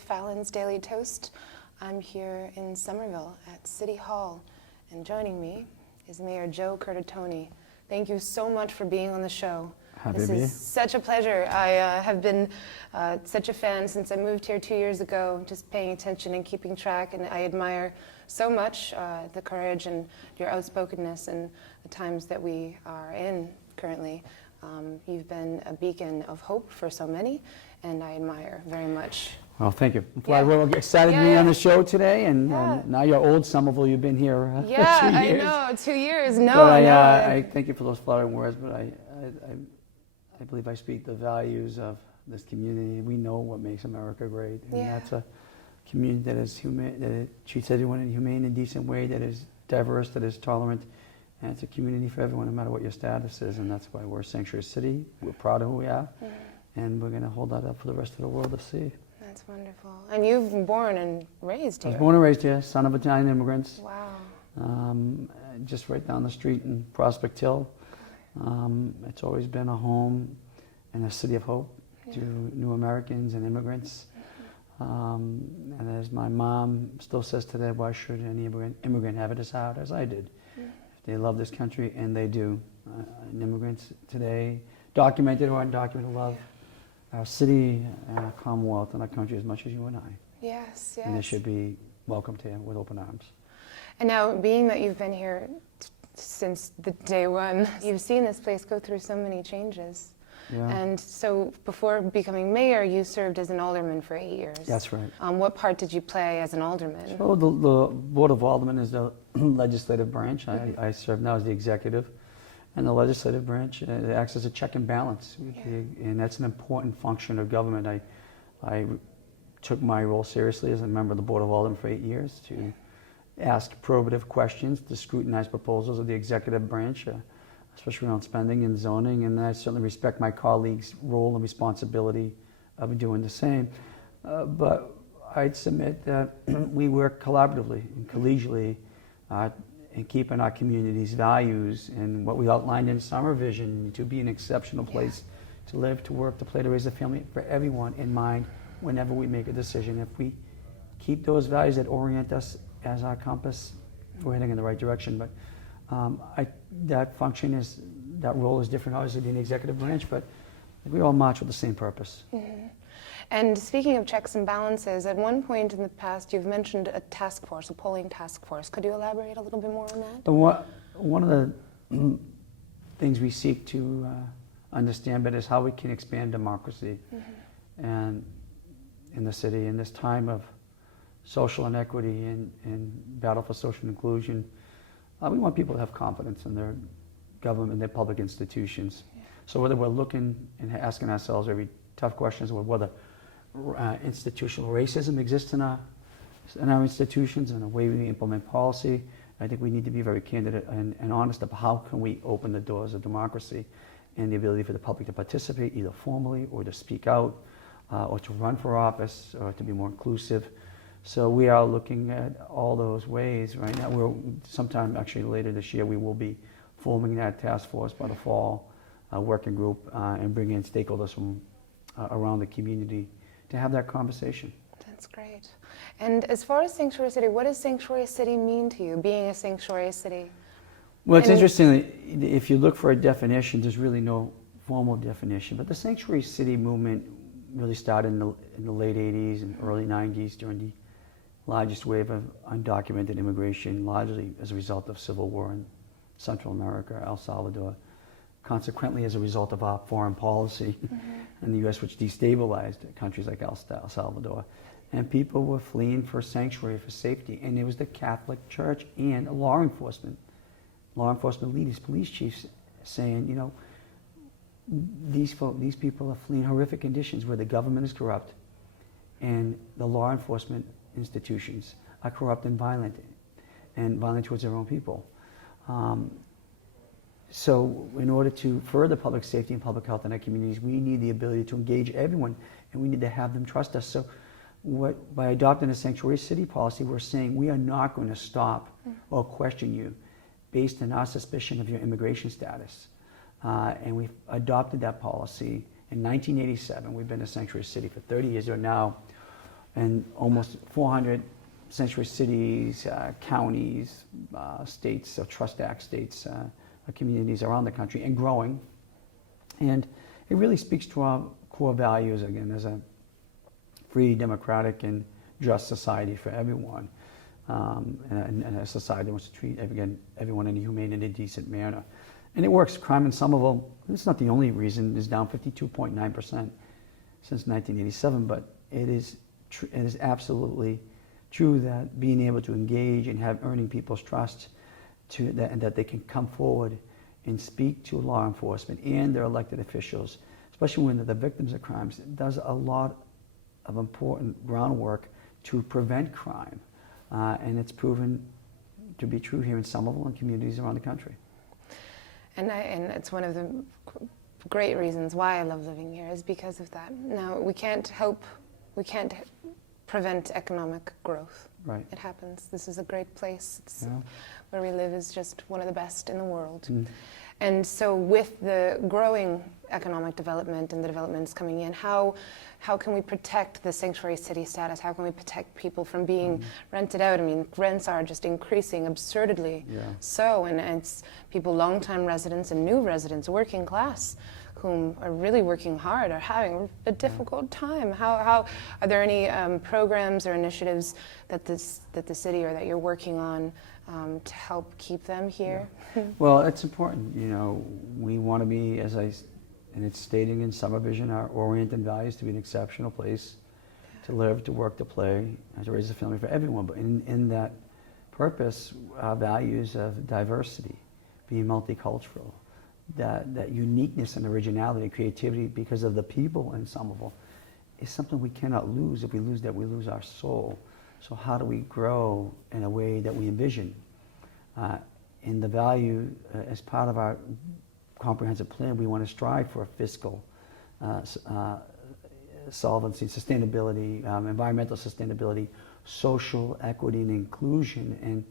Fallon's Daily Toast. I'm here in Somerville at City Hall, and joining me is Mayor Joe Curtatone. Thank you so much for being on the show. Happy this to be is here. such a pleasure. I have been such a fan since I moved here 2 years ago, just paying attention and keeping track, and I admire so much the courage and your outspokenness and the times that we are in currently. You've been a beacon of hope for so many, and I admire very much. Well, thank you. I'm glad we're excited to be on the show today, and now you're old Somerville. You've been here 2 years. I know, 2 years. I thank you for those flattering words, but I believe I speak the values of this community. We know what makes America great, and that's a community that is human, that it treats everyone in a humane and decent way, that is diverse, that is tolerant, and it's a community for everyone, no matter what your status is, and that's why we're a sanctuary city. We're proud of who we are, and we're going to hold that up for the rest of the world to see. That's wonderful. And you've been born and raised here. I was born and raised here, son of Italian immigrants. Wow. Just right down the street in Prospect Hill. It's always been a home and a city of hope to new Americans and immigrants. And as my mom still says today, why should any immigrant have it as hard as I did? If they love this country, and they do. And immigrants today, documented or undocumented, love our city and our Commonwealth and our country as much as you and I. Yes, yes. And they should be welcomed here with open arms. And now, being that you've been here since the day one, you've seen this place go through so many changes. Yeah. And so before becoming mayor, you served as an alderman for 8 years. That's right. What part did you play as an alderman? So the Board of Aldermen is the legislative branch. I serve now as the executive. And the legislative branch acts as a check and balance. And that's an important function of government. I took my role seriously as a member of the Board of Aldermen for 8 years to ask probative questions, to scrutinize proposals of the executive branch, especially around spending and zoning, and I certainly respect my colleagues' role and responsibility of doing the same. But I'd submit that we work collaboratively and collegially in keeping our community's values and what we outlined in Summer Vision to be an exceptional place to live, to work, to play, to raise a family for everyone in mind whenever we make a decision. If we keep those values that orient us as our compass, we're heading in the right direction. But that function is, that role is different, obviously, being the executive branch, but we all march with the same purpose. And speaking of checks and balances, at one point in the past, you've mentioned a task force, a polling task force. Could you elaborate a little bit more on that? One of the things we seek to understand better is how we can expand democracy and in the city in this time of social inequity and battle for social inclusion. We want people to have confidence in their government and their public institutions. So whether we're looking and asking ourselves very tough questions about whether institutional racism exists in our institutions and the way we implement policy, I think we need to be very candid and honest about how can we open the doors of democracy and the ability for the public to participate either formally or to speak out or to run for office or to be more inclusive. So we are looking at all those ways right now. Sometime actually later this year we will be forming that task force by the fall, working group, and bringing in stakeholders from around the community to have that conversation. That's great. And as far as Sanctuary City, what does Sanctuary City mean to you, being a Sanctuary City? Well, it's interesting. If you look for a definition, there's really no formal definition. But the Sanctuary City movement really started in the late 80s and early 90s during the largest wave of undocumented immigration, largely as a result of civil war in Central America, El Salvador, consequently as a result of our foreign policy in the U.S., which destabilized countries like El Salvador. And people were fleeing for sanctuary, for safety. And it was the Catholic Church and law enforcement leaders, police chiefs saying, you know, these people are fleeing horrific conditions where the government is corrupt and the law enforcement institutions are corrupt and violent towards their own people. So in order to further public safety and public health in our communities, we need the ability to engage everyone, and we need to have them trust us. So by adopting a sanctuary city policy, we're saying we are not going to stop or question you based on our suspicion of your immigration status. And we've adopted that policy in 1987. We've been a sanctuary city for 30 years. There are now and almost 400 sanctuary cities, counties, states, Trust Act states, communities around the country, and growing. And it really speaks to our core values, again, as a free, democratic, and just society for everyone, and a society that wants to treat, again, everyone in a humane and a decent manner. And it works. Crime in Somerville, it's not the only reason, is down 52.9% since 1987, but it is absolutely true that being able to engage and have earning people's trust and that they can come forward and speak to law enforcement and their elected officials, especially when they're the victims of crimes, it does a lot of important groundwork to prevent crime. And it's proven to be true here in Somerville and communities around the country. And it's one of the great reasons why I love living here is because of that. Now, we can't prevent economic growth. Right. It happens. This is a great place. Yeah. Where we live is just one of the best in the world. Mm. And so with the growing economic development and the developments coming in, how can we protect the sanctuary city status? How can we protect people from being rented out? I mean, rents are just increasing absurdly. Yeah. So, and it's people, longtime residents and new residents, working class, whom are really working hard, are having a difficult time. How are there any programs or initiatives that the city or that you're working on to help keep them here? Yeah. Well, it's important. You know, we want to be, and it's stating in Summer Vision, our orient and values to be an exceptional place to live, to work, to play, and to raise a family for everyone. But in that purpose, our values of diversity, being multicultural, that uniqueness and originality, creativity, because of the people in Somerville, is something we cannot lose. If we lose that, we lose our soul. So how do we grow in a way that we envision? In the value, as part of our comprehensive plan, we want to strive for fiscal solvency, sustainability, environmental sustainability, social equity and inclusion, and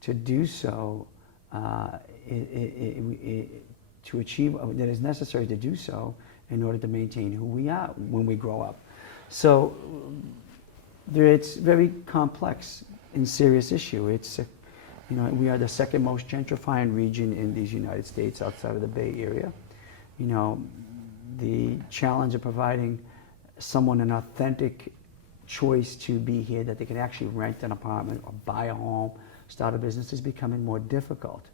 to do so, to achieve that is necessary to do so in order to maintain who we are when we grow up. So it's very complex and serious issue. It's we are the second most gentrifying region in these United States outside of the Bay Area. You know, the challenge of providing someone an authentic choice to be here, that they can actually rent an apartment or buy a home, start a business, is becoming more difficult.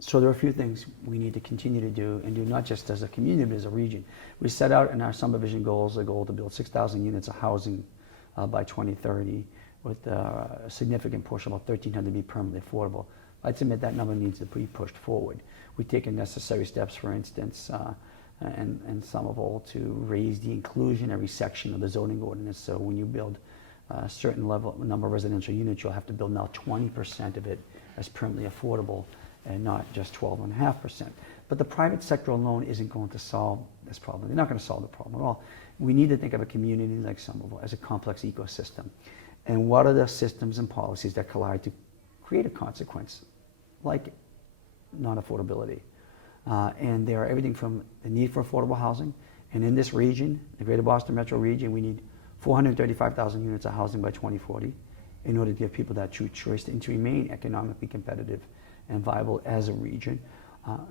So there are a few things we need to continue to do, and do not just as a community, but as a region. We set out in our Summer Vision goals a goal to build 6,000 units of housing by 2030, with a significant portion, about 1,300, be permanently affordable. I'd submit that number needs to be pushed forward. We've taken necessary steps, for instance, in Somerville, to raise the inclusionary section of the zoning ordinance. So when you build a certain number of residential units, you'll have to build now 20% of it as permanently affordable, and not just 12.5%. But the private sector alone isn't going to solve this problem. They're not going to solve the problem at all. We need to think of a community like Somerville as a complex ecosystem. And what are the systems and policies that collide to create a consequence, like non-affordability? And there are everything from the need for affordable housing, and in this region, the greater Boston metro region, we need 435,000 units of housing by 2040 in order to give people that true choice and to remain economically competitive and viable as a region.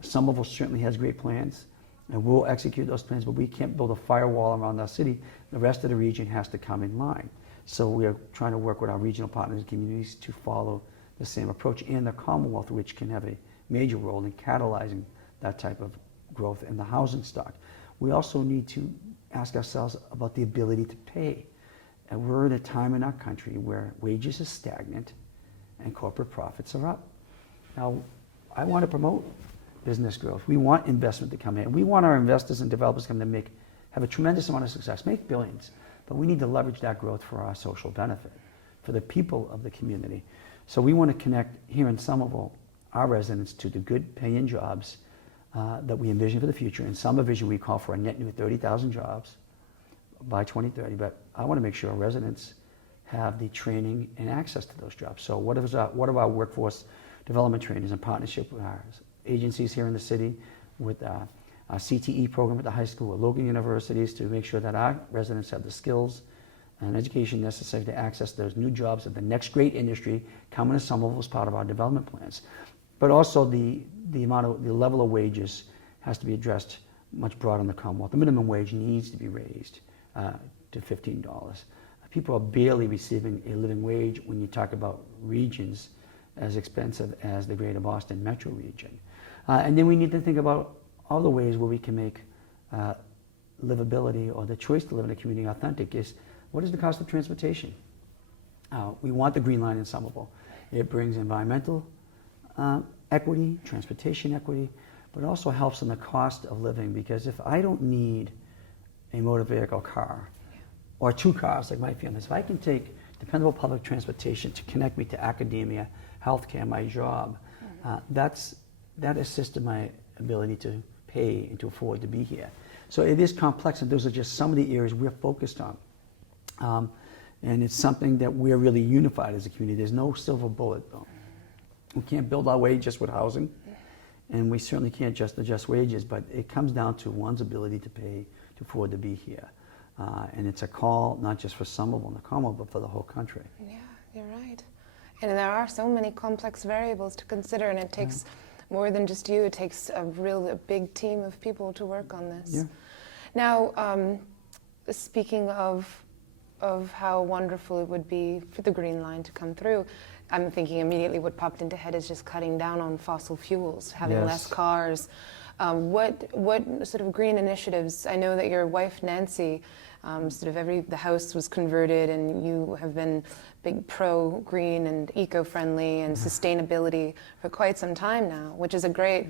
Somerville certainly has great plans, and we'll execute those plans, but we can't build a firewall around our city. The rest of the region has to come in line. So we are trying to work with our regional partners and communities to follow the same approach, and the Commonwealth, which can have a major role in catalyzing that type of growth in the housing stock. We also need to ask ourselves about the ability to pay. And we're at a time in our country where wages are stagnant and corporate profits are up. Now, I want to promote business growth. We want investment to come in. We want our investors and developers to come in, have a tremendous amount of success, make billions. But we need to leverage that growth for our social benefit, for the people of the community. So we want to connect here in Somerville our residents to the good paying jobs that we envision for the future. In Summer Vision, we call for a net new 30,000 jobs by 2030. But I want to make sure our residents have the training and access to those jobs. So what of our workforce development trainers in partnership with our agencies here in the city, with our CTE program at the high school, with local universities, to make sure that our residents have the skills, and education necessary to access those new jobs of the next great industry coming to Somerville as part of our development plans. But also the level of wages has to be addressed much broader in the Commonwealth. The minimum wage needs to be raised to $15. People are barely receiving a living wage when you talk about regions as expensive as the greater Boston metro region. And then we need to think about other ways where we can make livability or the choice to live in a community authentic. Is what is the cost of transportation? We want the Green Line in Somerville. It brings environmental equity, transportation equity, but it also helps in the cost of living, because if I don't need a motor vehicle car or two cars like my family, if I can take dependable public transportation to connect me to academia, healthcare, my job, that assists in my ability to pay and to afford to be here. So it is complex, and those are just some of the areas we're focused on. And it's something that we're really unified as a community. There's no silver bullet, though. We can't build our way just with housing, and we certainly can't just adjust wages, but it comes down to one's ability to pay to afford to be here. And it's a call not just for Somerville and the Commonwealth, but for the whole country. Yeah, you're right. And there are so many complex variables to consider, and it takes more than just you. It takes a big team of people to work on this. Yeah. Now, speaking of how wonderful it would be for the Green Line to come through, I'm thinking immediately what popped into head is just cutting down on fossil fuels, having less cars. What sort of green initiatives? I know that your wife Nancy, the house was converted, and you have been big pro-green and eco-friendly and sustainability for quite some time now, which is a great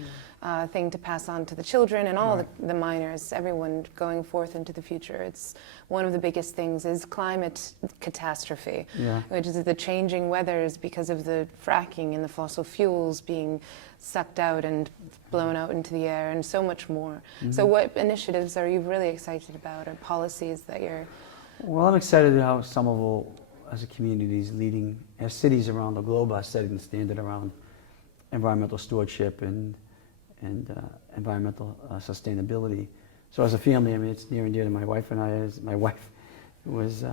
thing to pass on to the children and all the minors, everyone going forth into the future. It's one of the biggest things is climate catastrophe, which is the changing weathers because of the fracking and the fossil fuels being sucked out and blown out into the air, and so much more. So what initiatives are you really excited about, or policies that you're... Well, I'm excited how Somerville as a community is leading, as cities around the globe are setting the standard around environmental stewardship and environmental sustainability. So as a family, I mean, it's near and dear to my wife and I. As my wife was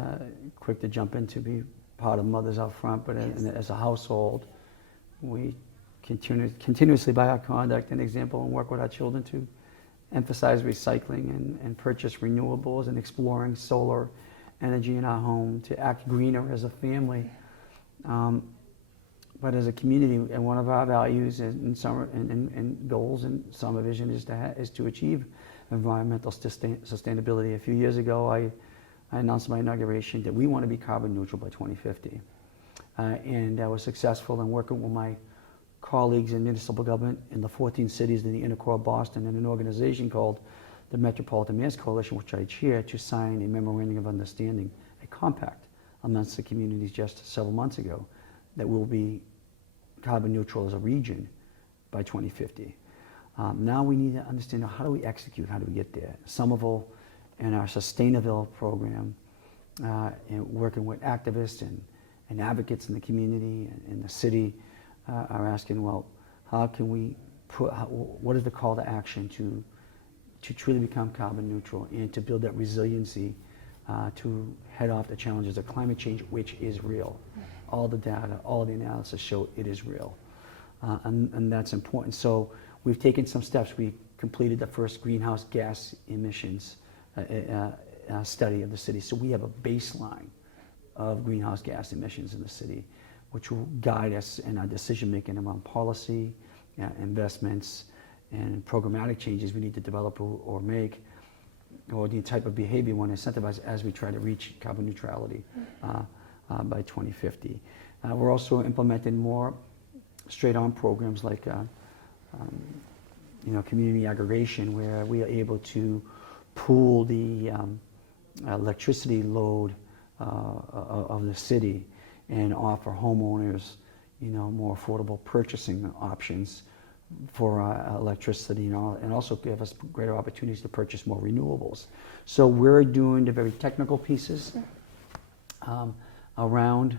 quick to jump in to be part of Mothers Out Front, but as a household, we continuously by our conduct and example and work with our children to emphasize recycling and purchase renewables and exploring solar energy in our home, to act greener as a family. But as a community, and one of our values and goals in Summer Vision is to achieve environmental sustainability. A few years ago, I announced my inauguration that we want to be carbon neutral by 2050. And I was successful in working with my colleagues in municipal government in the 14 cities in the inner core of Boston, and an organization called the Metropolitan Mayor's Coalition, which I chair, to sign a memorandum of understanding, a compact amongst the communities just several months ago, that we'll be carbon neutral as a region by 2050. Now we need to understand how do we execute, how do we get there. Somerville and our Sustainaville program, and working with activists and advocates in the community and the city, are asking, well, how can we what is the call to action to truly become carbon neutral and to build that resiliency to head off the challenges of climate change, which is real. All the data, all the analysis show it is real. And that's important. So we've taken some steps. We completed the first greenhouse gas emissions study of the city. So we have a baseline of greenhouse gas emissions in the city, which will guide us in our decision making around policy, investments, and programmatic changes we need to develop or make, or the type of behavior we want to incentivize as we try to reach carbon neutrality by 2050. We're also implementing more straight-on programs like community aggregation, where we are able to pool the electricity load of the city and offer homeowners, more affordable purchasing options for electricity, and also give us greater opportunities to purchase more renewables. So we're doing the very technical pieces around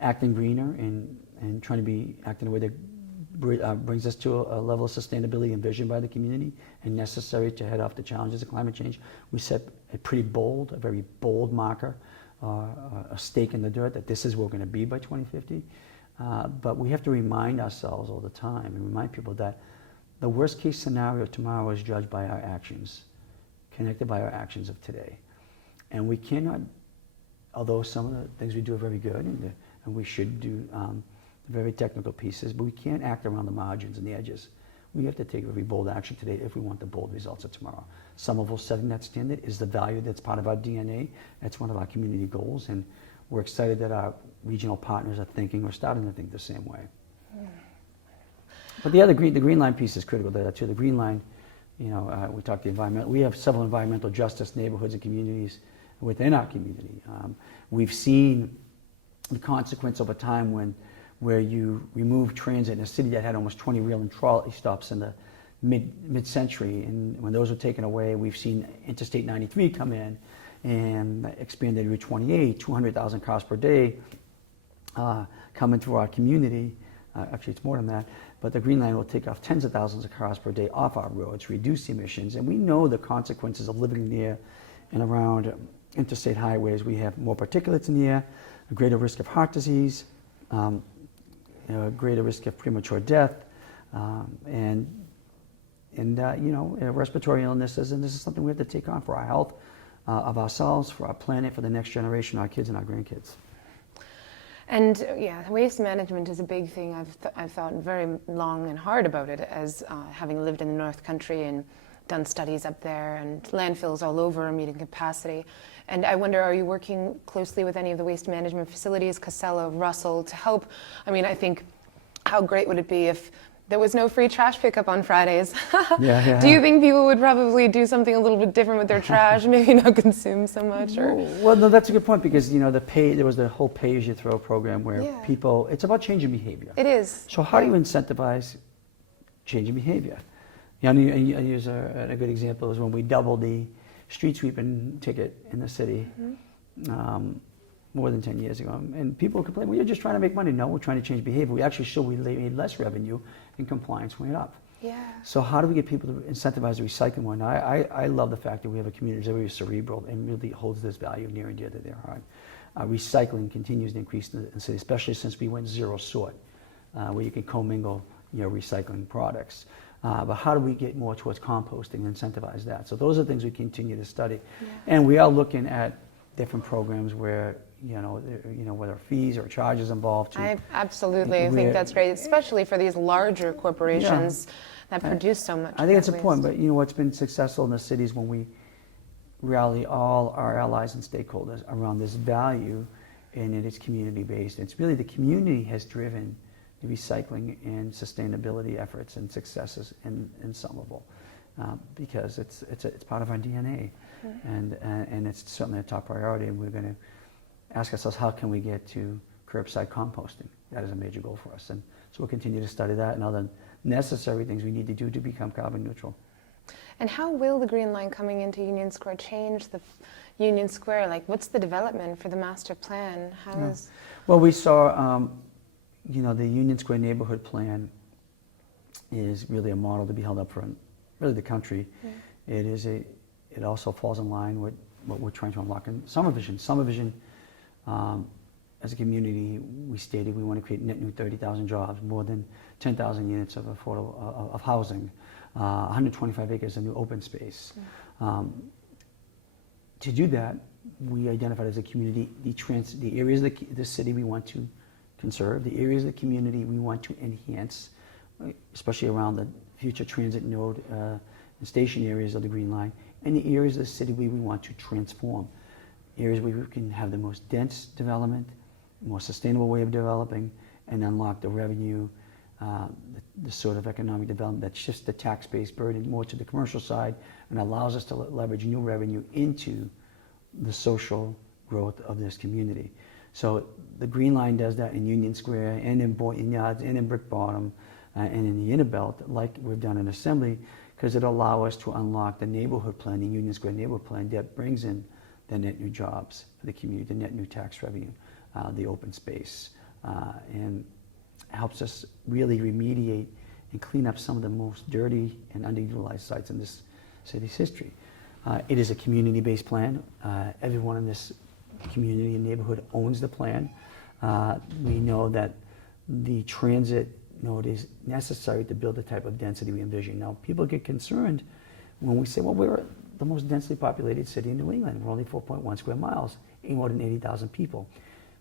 acting greener and trying to be acting in a way that brings us to a level of sustainability envisioned by the community and necessary to head off the challenges of climate change. We set a very bold marker a stake in the dirt that this is where we're going to be by 2050. But we have to remind ourselves all the time and remind people that the worst case scenario tomorrow is judged by our actions, connected by our actions of today. And we cannot, although some of the things we do are very good and we should do the very technical pieces, but we can't act around the margins and the edges. We have to take very bold action today if we want the bold results of tomorrow. Somerville setting that standard is the value that's part of our DNA. That's one of our community goals, and we're excited that our regional partners are thinking or starting to think the same way. But the green line piece is critical to that too. The green line, we talked the environment. We have several environmental justice neighborhoods and communities within our community. We've seen the consequence over time where you remove transit in a city that had almost 20 rail and trolley stops in the mid-century, and when those were taken away, we've seen Interstate 93 come in and expanded Route 28, 200,000 cars per day coming through our community. Actually, it's more than that, but the Green Line will take off tens of thousands of cars per day off our roads, reduce emissions, and we know the consequences of living near and around interstate highways. We have more particulates in the air, a greater risk of heart disease, a greater risk of premature death, and respiratory illnesses, and this is something we have to take on for our health of ourselves, for our planet, for the next generation, our kids and our grandkids. And waste management is a big thing. I've thought very long and hard about it as having lived in the North Country and done studies up there, and landfills all over are meeting capacity. And I wonder, are you working closely with any of the waste management facilities, Casella, Russell, to help? I mean, I think, how great would it be if there was no free trash pickup on Fridays? Do you think people would probably do something a little bit different with their trash, maybe not consume so much? Or? Well, no, that's a good point, because there was the whole pay-as-you-throw program where people, it's about changing behavior. It is. So how do you incentivize changing behavior? I use a good example is when we doubled the street sweeping ticket in the city more than 10 years ago. And people complain, well, you're just trying to make money. No, we're trying to change behavior. We actually show we made less revenue and compliance went up. Yeah. So how do we get people to incentivize the recycling one? I love the fact that we have a community that's very cerebral and really holds this value near and dear to their heart. Recycling continues to increase in the city, especially since we went zero sort, where you can commingle recycling products. But how do we get more towards composting and incentivize that? So those are things we continue to study. Yeah. And we are looking at different programs where, whether fees or charges involved. I think that's great, especially for these larger corporations that produce so much. I think it's important, but what's been successful in the city is when we rally all our allies and stakeholders around this value, and it is community-based. It's really the community has driven the recycling and sustainability efforts and successes in Somerville, because it's part of our DNA, and it's certainly a top priority. And we're going to ask ourselves, how can we get to curbside composting? That is a major goal for us, and so we'll continue to study that and other necessary things we need to do to become carbon neutral. And how will the Green Line coming into Union Square change the Union Square? Like, what's the development for the master plan? Well, we saw. The Union Square neighborhood plan is really a model to be held up for really the country. Yeah. It also falls in line with what we're trying to unlock in Summervision. Summervision, as a community, we stated we want to create net new 30,000 jobs, more than 10,000 units of affordable of housing, 125 acres of new open space. To do that, we identified as a community the areas of the city we want to conserve, the areas of the community we want to enhance, especially around the future transit node and station areas of the Green Line, and the areas of the city we want to transform, areas where we can have the most dense development, more sustainable way of developing, and unlock the revenue, the sort of economic development that shifts the tax-based burden more to the commercial side and allows us to leverage new revenue into the social growth of this community. So the Green Line does that in Union Square and in Boynton Yards and in Brick Bottom and in the Inner Belt, like we've done in Assembly, because it allows us to unlock the neighborhood plan, the Union Square neighborhood plan that brings in the net new jobs for the community, the net new tax revenue, the open space, and helps us really remediate and clean up some of the most dirty and underutilized sites in this city's history. It is a community-based plan. Everyone in this community and neighborhood owns the plan. We know that the transit node is necessary to build the type of density we envision. Now, people get concerned when we say, well, we're the most densely populated city in New England. We're only 4.1 square miles, ain't more than 80,000 people.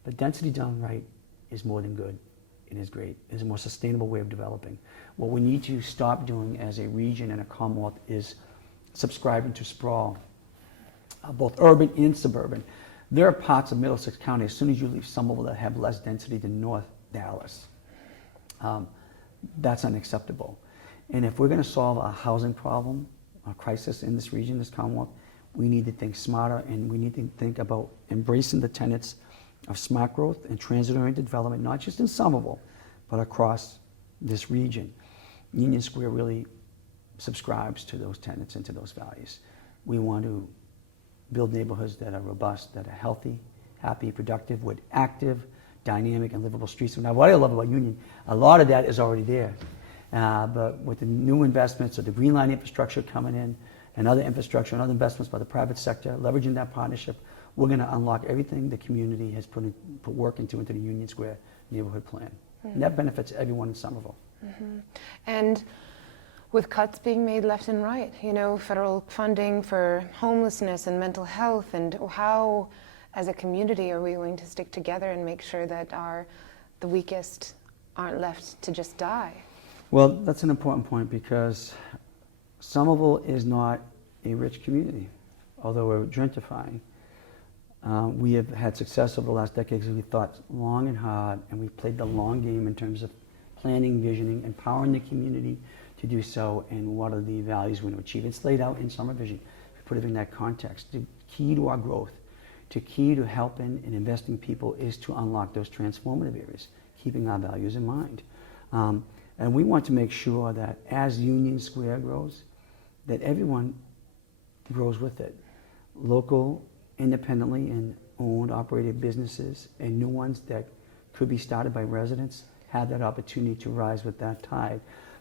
But density done right is more than good. It is great. It's a more sustainable way of developing. What we need to stop doing as a region and a Commonwealth is subscribing to sprawl, both urban and suburban. There are parts of Middlesex County, as soon as you leave Somerville, that have less density than North Dallas. That's unacceptable. And if we're going to solve a housing problem, a crisis in this region, this Commonwealth, we need to think smarter, and we need to think about embracing the tenets of smart growth and transit-oriented development, not just in Somerville, but across this region. Union Square really subscribes to those tenets and to those values. We want to build neighborhoods that are robust, that are healthy, happy, productive, with active, dynamic, and livable streets. Now, what I love about Union, a lot of that is already there. But with the new investments of the Green Line infrastructure coming in, and other infrastructure and other investments by the private sector, leveraging that partnership, we're going to unlock everything the community has put work into the Union Square neighborhood plan. Mm-hmm. And that benefits everyone in Somerville. Mm-hmm. And with cuts being made left and right, you know, federal funding for homelessness and mental health, and how, as a community, are we going to stick together and make sure that the weakest aren't left to just die? Well, that's an important point, because Somerville is not a rich community, although we're gentrifying. We have had success over the last decades because we thought long and hard, and we played the long game in terms of planning, visioning, empowering the community to do so, and what are the values we want to achieve. It's laid out in Summer Vision. We put it in that context. The key to our growth, the key to helping and investing people, is to unlock those transformative areas, keeping our values in mind. And we want to make sure that as Union Square grows, that everyone grows with it. Local, independently and owned, operated businesses, and new ones that could be started by residents have that opportunity to rise with that tide.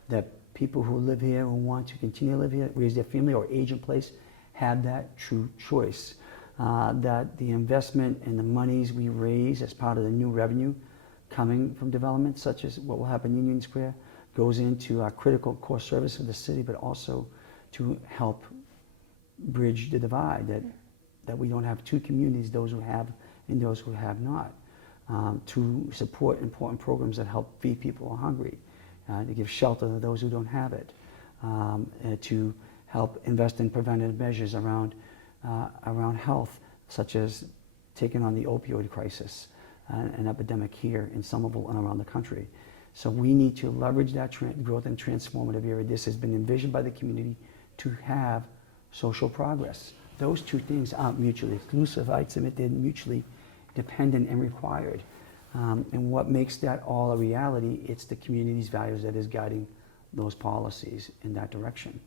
That people who live here, who want to continue to live here, raise their family, or age in place, have that true choice. That the investment and the monies we raise as part of the new revenue coming from development, such as what will happen in Union Square, goes into our critical core service of the city, but also to help bridge the divide, that we don't have two communities, those who have and those who have not, to support important programs that help feed people who are hungry, to give shelter to those who don't have it, to help invest in preventative measures around health, such as taking on the opioid crisis, an epidemic here in Somerville and around the country. So we need to leverage that growth and transformative area. This has been envisioned by the community to have social progress. Those two things aren't mutually exclusive. I submit they're mutually dependent and required. And what makes that all a reality, it's the community's values that is guiding those policies in that direction.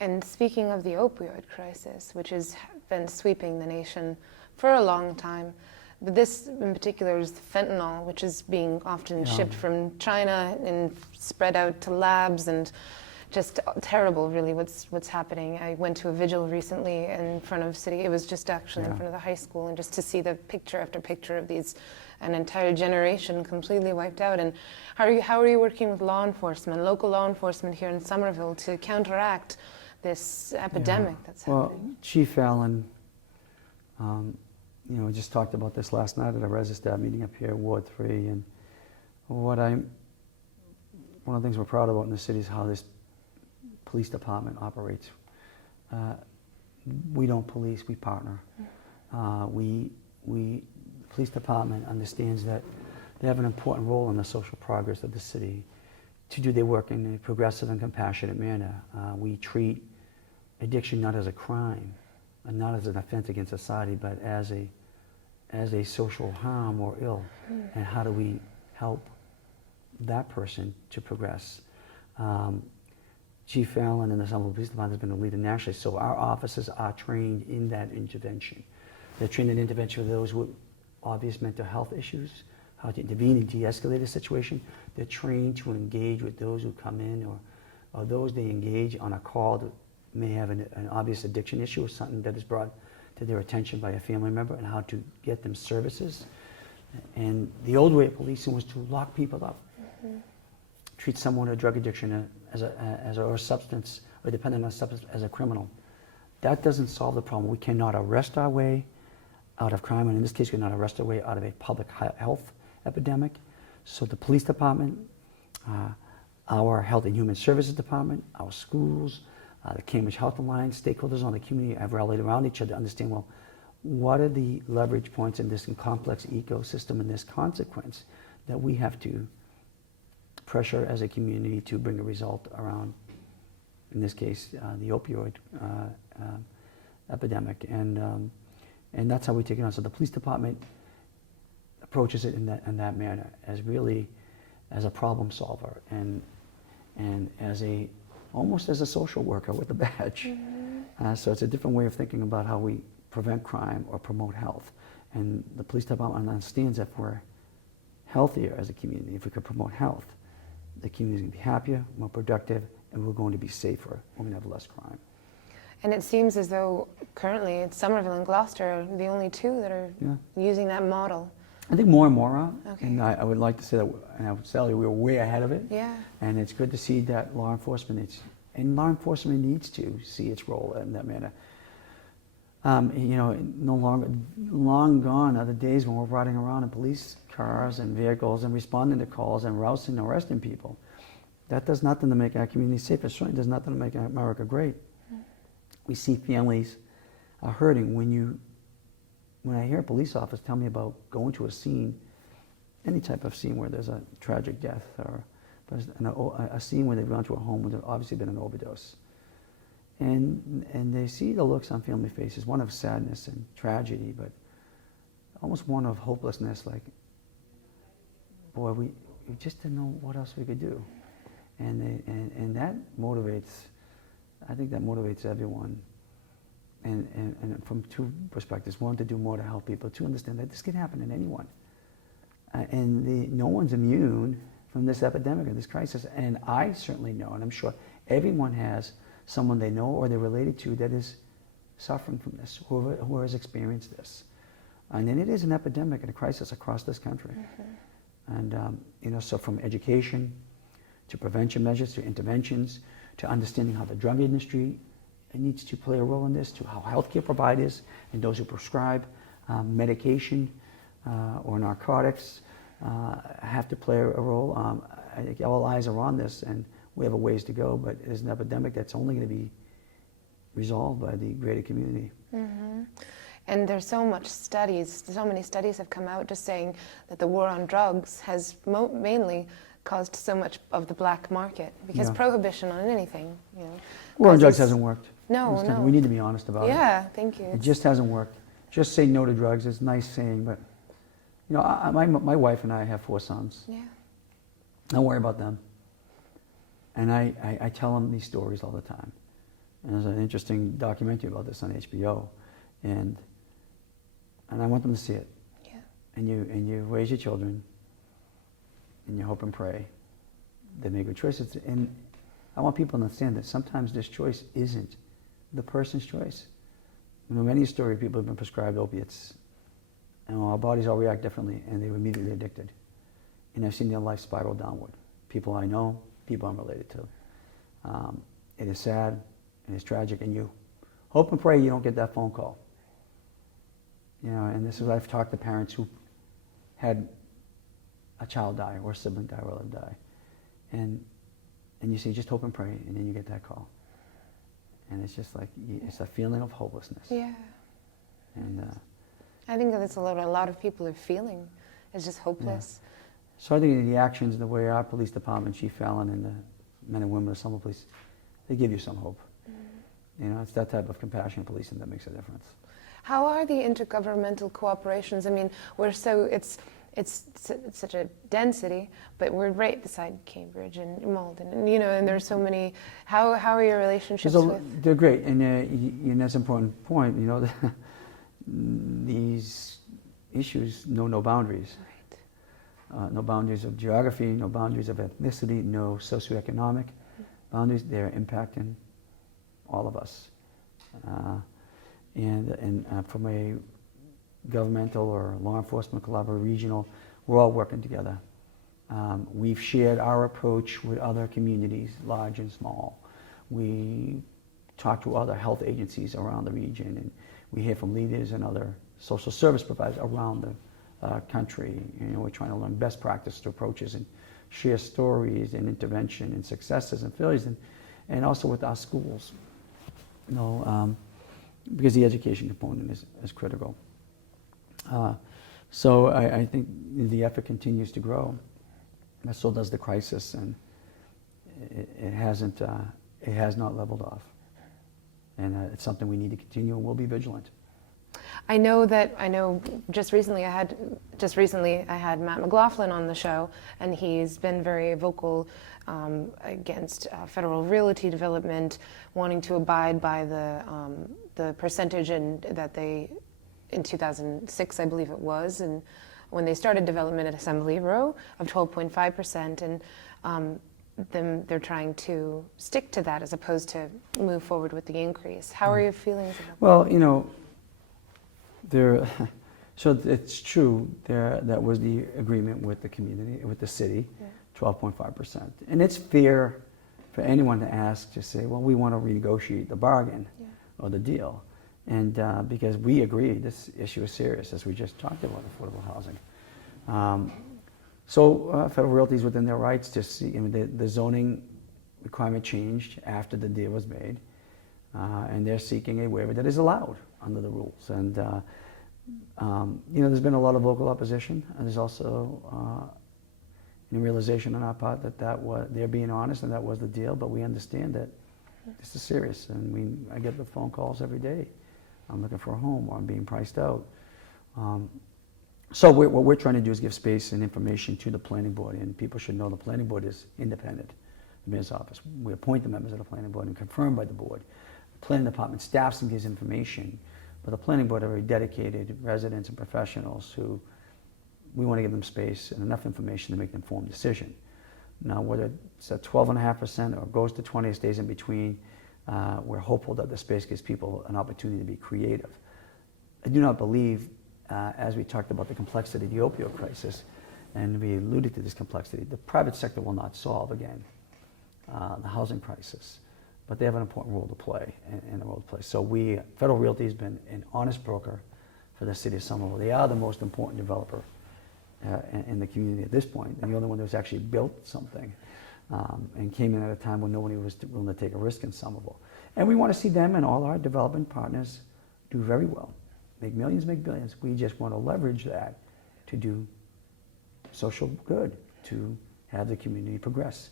And speaking of the opioid crisis, which has been sweeping the nation for a long time, but this in particular is fentanyl, which is being often shipped from China and spread out to labs, and just terrible, really, what's happening. I went to a vigil recently in front of city. It was just actually in front of the high school, and just to see the picture after picture of these, an entire generation completely wiped out. And how are you working with law enforcement, local law enforcement here in Somerville, to counteract this epidemic that's happening? Well, Chief Fallon, just talked about this last night at a Resistab meeting up here at Ward 3, and one of the things we're proud about in the city is how this police department operates. We don't police, we partner. The police department understands that they have an important role in the social progress of the city to do their work in a progressive and compassionate manner. We treat addiction not as a crime, and not as an offense against society, but as a social harm or ill. And how do we help that person to progress? Chief Fallon and the Somerville Police Department has been a leader nationally, so our officers are trained in that intervention. They're trained in intervention with those with obvious mental health issues, how to intervene and de-escalate a situation. They're trained to engage with those who come in, or those they engage on a call that may have an obvious addiction issue, or something that to their attention by a family member and how to get them services. And the old way of policing was to lock people up, treat someone with a drug addiction or a substance or dependent on substance as a criminal. That doesn't solve the problem. We cannot arrest our way out of crime, and in this case, we cannot arrest our way out of a public health epidemic. So the police department, our Health and Human Services Department, our schools, the Cambridge Health Alliance, stakeholders on the community have rallied around each other to understand, well, what are the leverage points in this complex ecosystem and this consequence that we have to pressure as a community to bring a result around, in this case, the opioid epidemic. And that's how we take it on. So the police department approaches it in that manner, as really as a problem solver and as almost as a social worker with a badge. So it's a different way of thinking about how we prevent crime or promote health. And the police department understands that if we're healthier as a community, if we could promote health, the community is going to be happier, more productive, and we're going to be safer. We're going to have less crime. And it seems as though currently it's Somerville and Gloucester are the only two that are using that model. I think more and more are. Okay. And I would like to say that, and I would tell you, we were way ahead of it. Yeah. And it's good to see that law enforcement needs to see its role in that manner. No longer, long gone are the days when we're riding around in police cars and vehicles and responding to calls and rousing and arresting people. That does nothing to make our community safer. It certainly does nothing to make America great. We see families are hurting when I hear a police officer tell me about going to a scene, any type of scene where there's a tragic death or a scene where they've gone to a home where there's obviously been an overdose. And they see the looks on family faces, one of sadness and tragedy, but almost one of hopelessness, like, boy, we just didn't know what else we could do. And that motivates, I think that motivates everyone. And from two perspectives: one, to do more to help people; two, understand that this can happen to anyone. No one's immune from this epidemic or this crisis. And I certainly know, and I'm sure everyone has someone they know or they're related to that is suffering from this, who has experienced this. And then it is an epidemic and a crisis across this country. And so from education to prevention measures to interventions to understanding how the drug industry needs to play a role in this, to how healthcare providers and those who prescribe medication or narcotics have to play a role. I think all eyes are on this, and we have a ways to go, but it is an epidemic that's only going to be resolved by the greater community. And there's so many studies have come out just saying that the war on drugs has mainly caused so much of the black market, because prohibition on anything, War on drugs hasn't worked. No. We need to be honest about it. Yeah, thank you. It just hasn't worked. Just say no to drugs is a nice saying, but my wife and I have 4 sons. Yeah. Don't worry about them. And I tell them these stories all the time. And there's an interesting documentary about this on HBO, and I want them to see it. Yeah. And you raise your children, and you hope and pray they make good choices. And I want people to understand that sometimes this choice isn't the person's choice. Many stories people have been prescribed opiates, and our bodies all react differently, and they're immediately addicted. And I've seen their life spiral downward. People I know, people I'm related to. It is sad, and it's tragic, and you hope and pray you don't get that phone call. And this is, I've talked to parents who had a child die or a sibling die or a relative die. And you say, just hope and pray, and then you get that call. And it's just like, it's a feeling of hopelessness. Yeah. And I think that's what a lot of people are feeling, is just hopeless. Yeah. So I think the actions, the way our police department, Chief Fallon, and the men and women of Somerville Police, they give you some hope. It's that type of compassionate policing that makes a difference. How are the intergovernmental cooperations? I mean, it's such a density, but we're right beside Cambridge and Malden, and there's so many. How are your relationships with? They're great, and that's an important point. These issues know no boundaries. Right. No boundaries of geography, no boundaries of ethnicity, no socioeconomic boundaries. They're impacting all of us. and from a governmental or law enforcement collaborative regional, we're all working together. We've shared our approach with other communities, large and small. We talk to other health agencies around the region, and we hear from leaders and other social service providers around the country. We're trying to learn best practice approaches and share stories and intervention and successes and failures, and also with our schools. Because the education component is critical. So I think the effort continues to grow, and so does the crisis, and it has not leveled off. And it's something we need to continue, and we'll be vigilant. I know just recently I had Matt McLaughlin on the show, and he's been very vocal against federal realty development, wanting to abide by the percentage that they, in 2006 I believe it was, and when they started development at Assembly Row, of 12.5%, and they're trying to stick to that as opposed to move forward with the increase. How are your feelings about that? Well, so it's true, that was the agreement with the community, with the city, 12.5%. And it's fair for anyone to ask, to say, well, we want to renegotiate the bargain or the deal. And because we agree this issue is serious, as we just talked about affordable housing. So Federal Realty is within their rights to see, the zoning requirement changed after the deal was made, and they're seeking a waiver that is allowed under the rules. And there's been a lot of local opposition, and there's also a realization on our part that they're being honest and that was the deal, but we understand that this is serious, and I get the phone calls every day. I'm looking for a home, or I'm being priced out. So what we're trying to do is give space and information to the planning board, and people should know the planning board is independent, the mayor's office. We appoint the members of the planning board and confirmed by the board. The planning department staffs and gives information, but the planning board are very dedicated residents and professionals who we want to give them space and enough information to make an informed decision. Now, whether it's at 12.5% or goes to 20 or stays in between, we're hopeful that the space gives people an opportunity to be creative. I do not believe, as we talked about the complexity of the opioid crisis, and we alluded to this complexity, the private sector will not solve, again, the housing crisis, but they have an important role to play in a role to play. So Federal Realty has been an honest broker for the city of Somerville. They are the most important developer in the community at this point, and the only one that's actually built something and came in at a time when nobody was willing to take a risk in Somerville. And we want to see them and all our development partners do very well. Make millions, make billions. We just want to leverage that to do social good, to have the community progress.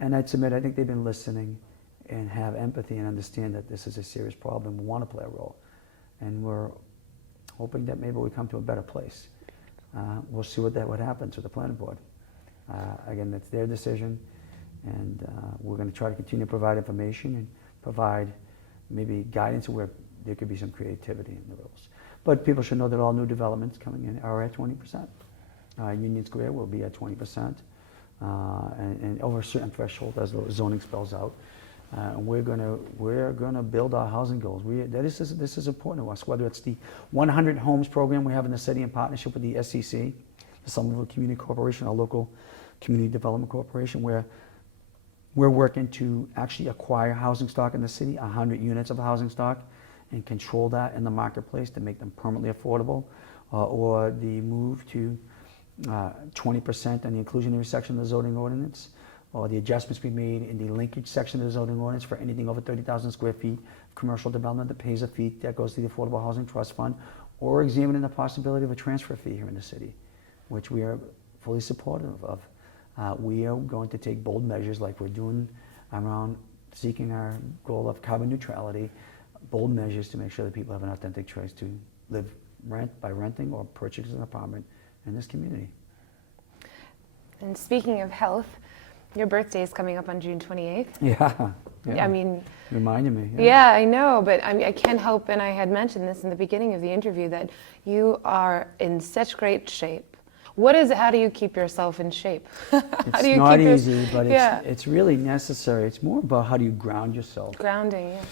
And I'd submit, I think they've been listening and have empathy and understand that this is a serious problem. We want to play a role. And we're hoping that maybe we come to a better place. We'll see what happens with the planning board. Again, that's their decision, and we're going to try to continue to provide information and provide maybe guidance where there could be some creativity in the rules. But people should know that all new developments coming in are at 20%. Union Square will be at 20%, and over a certain threshold as the zoning spells out. And we're gonna build our housing goals. This is important to us. Whether it's the 100 homes program we have in the city in partnership with the SCC, the Somerville Community Corporation, our local community development corporation, where we're working to actually acquire housing stock in the city, 100 units of housing stock, and control that in the marketplace to make them permanently affordable, or the move to 20% in the inclusionary section of the zoning ordinance, or the adjustments we made in the linkage section of the zoning ordinance for anything over 30,000 square feet of commercial development that pays a fee that goes to the Affordable Housing Trust Fund, or examining the possibility of a transfer fee here in the city, which we are fully supportive of. We are going to take bold measures like we're doing around seeking our goal of carbon neutrality, bold measures to make sure that people have an authentic choice to rent by renting or purchase an apartment in this community. And speaking of health, your birthday is coming up on June 28th. Yeah. I mean, reminded me. Yeah, I know, but I can't help, and I had mentioned this in the beginning of the interview, that you are in such great shape. How do you keep yourself in shape? It's not easy, but it's really necessary. It's more about how do you ground yourself. Grounding, yeah.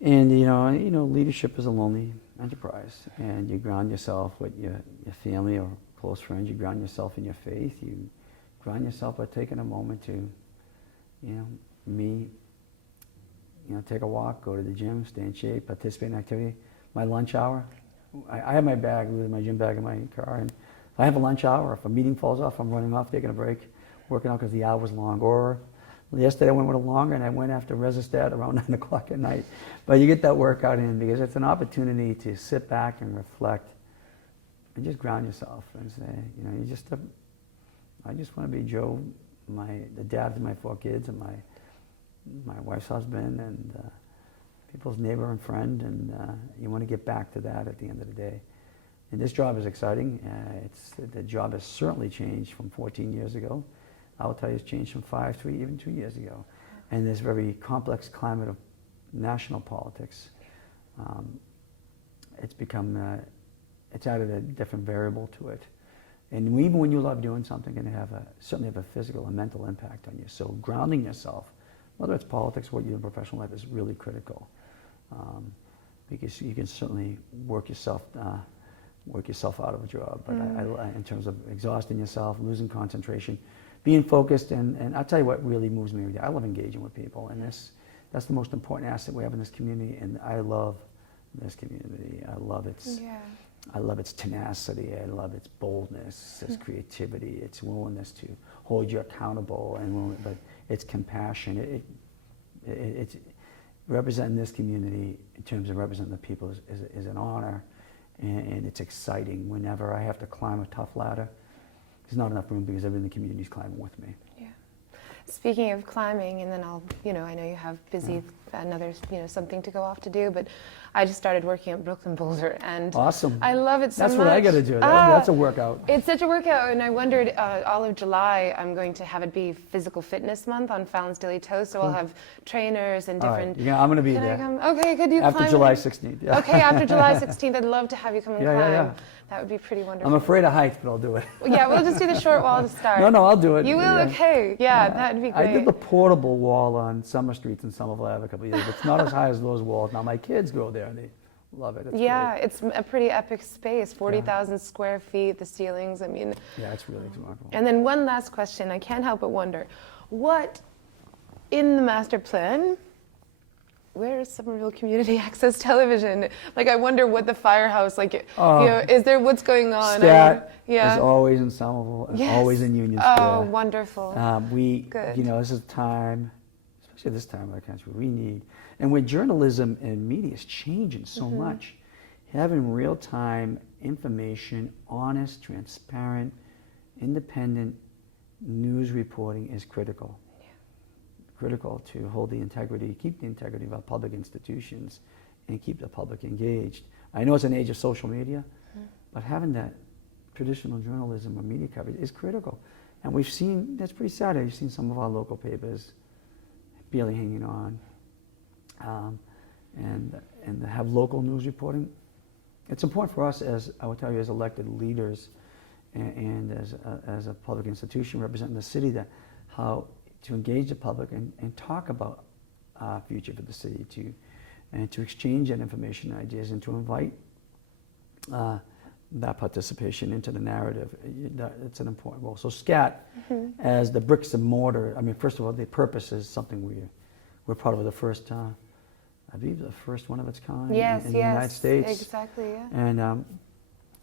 And leadership is a lonely enterprise, and you ground yourself with your family or close friends. You ground yourself in your faith. You ground yourself by taking a moment to, take a walk, go to the gym, stay in shape, participate in activity. My lunch hour, I have my bag, my gym bag in my car, and if I have a lunch hour, if a meeting falls off, I'm running off, taking a break, working out because the hour was long. Or yesterday I went a little longer, and I went after Resistat around 9 o'clock at night. But you get that workout in because it's an opportunity to sit back and reflect and just ground yourself and say, I just want to be Joe, the dad to my 4 kids, and my wife's husband, and people's neighbor and friend, and you want to get back to that at the end of the day. And this job is exciting. The job has certainly changed from 14 years ago. I'll tell you, it's changed from 5, 3, even 2 years ago. And this very complex climate of national politics, it's become, it's added a different variable to it. And even when you love doing something, it can certainly have a physical and mental impact on you. So grounding yourself, whether it's politics or your professional life, is really critical. Because you can certainly work yourself out of a job. But in terms of exhausting yourself, losing concentration, being focused, and I'll tell you what really moves me every day. I love engaging with people, and that's the most important asset we have in this community. And I love this community. I love its tenacity. I love its boldness, its creativity, its willingness to hold you accountable, but its compassion. It's representing this community in terms of representing the people is an honor, and it's exciting. Whenever I have to climb a tough ladder, there's not enough room because everyone in the community is climbing with me. Yeah. Speaking of climbing, and then I know you have another, something to go off to do, but I just started working at Brooklyn Boulder, and awesome. I love it so much. That's what I got to do. That's a workout. It's such a workout, and I wondered, all of July, I'm going to have it be Physical Fitness Month on Fallon's Daily Toast, so I'll have trainers and different... All right. I'm going to be there. Okay, could you after climb? July 16th. Yeah. Okay, after July 16th, I'd love to have you come and climb. Yeah. That would be pretty wonderful. I'm afraid of heights, but I'll do it. Yeah, we'll just do the short wall to start. No, I'll do it. You will? Okay. Yeah, that'd be great. I did the portable wall on Summer Street in Somerville Ave a couple of years. It's not as high as those walls. Now, my kids go there, and they love it. It's great. It's a pretty epic space, 40,000 square feet, the ceilings, Yeah, it's really remarkable. And then one last question, I can't help but wonder, what in the master plan, where is Somerville Community Access Television? I wonder what the firehouse, is there, what's going on? STAT is always in Somerville, and always in Union Square. Oh, wonderful. Good. This is time, especially this time of our country, we need, and when journalism and media is changing so much, having real-time information, honest, transparent, independent news reporting is critical. Critical to hold the integrity, keep the integrity of our public institutions, and keep the public engaged. I know it's an age of social media, but having that traditional journalism or media coverage is critical. And we've seen, that's pretty sad, we've seen some of our local papers barely hanging on, and to have local news reporting. It's important for us, as I will tell you, as elected leaders and as a public institution representing the city, to engage the public and talk about our future for the city, and to exchange that information and ideas, and to invite that participation into the narrative. It's an important role. So SCAT, as the bricks and mortar, first of all, the purpose is something we're part of the first, I believe the first one of its kind in the United States. Exactly, yeah. And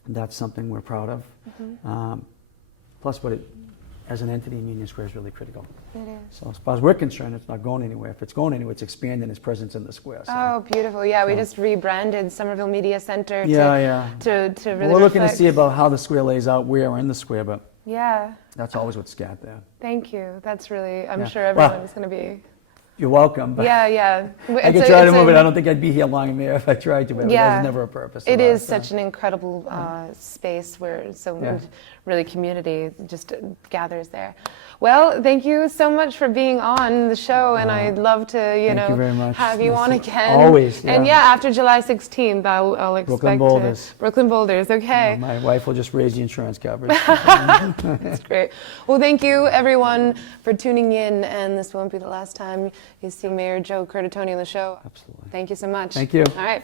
that's something we're proud of. Plus, as an entity in Union Square is really critical. It is. So as far as we're concerned, it's not going anywhere. If it's going anywhere, it's expanding its presence in the square. So. Oh, beautiful. Yeah, we just rebranded Somerville Media Center to really we're looking to reflect. see about how the square lays out, where we're in the square, but yeah, that's always what's SCAT there. Thank you. That's really, I'm sure everyone is going to be... You're welcome. But yeah. I could try to move it. I don't think I'd be here long in there if I tried to, but there's never a purpose. It is such an incredible space where really community just gathers there. Well, thank you so much for being on the show, and I'd love to, thank you very much. have you on again. Always. Yeah. And after July 16th, I'll expect Brooklyn Boulders. Brooklyn Boulders, okay. My wife will just raise the insurance coverage. That's great. Well, thank you everyone for tuning in, and this won't be the last time you see Mayor Joe Curtatone on the show. Absolutely. Thank you so much. Thank you. All right.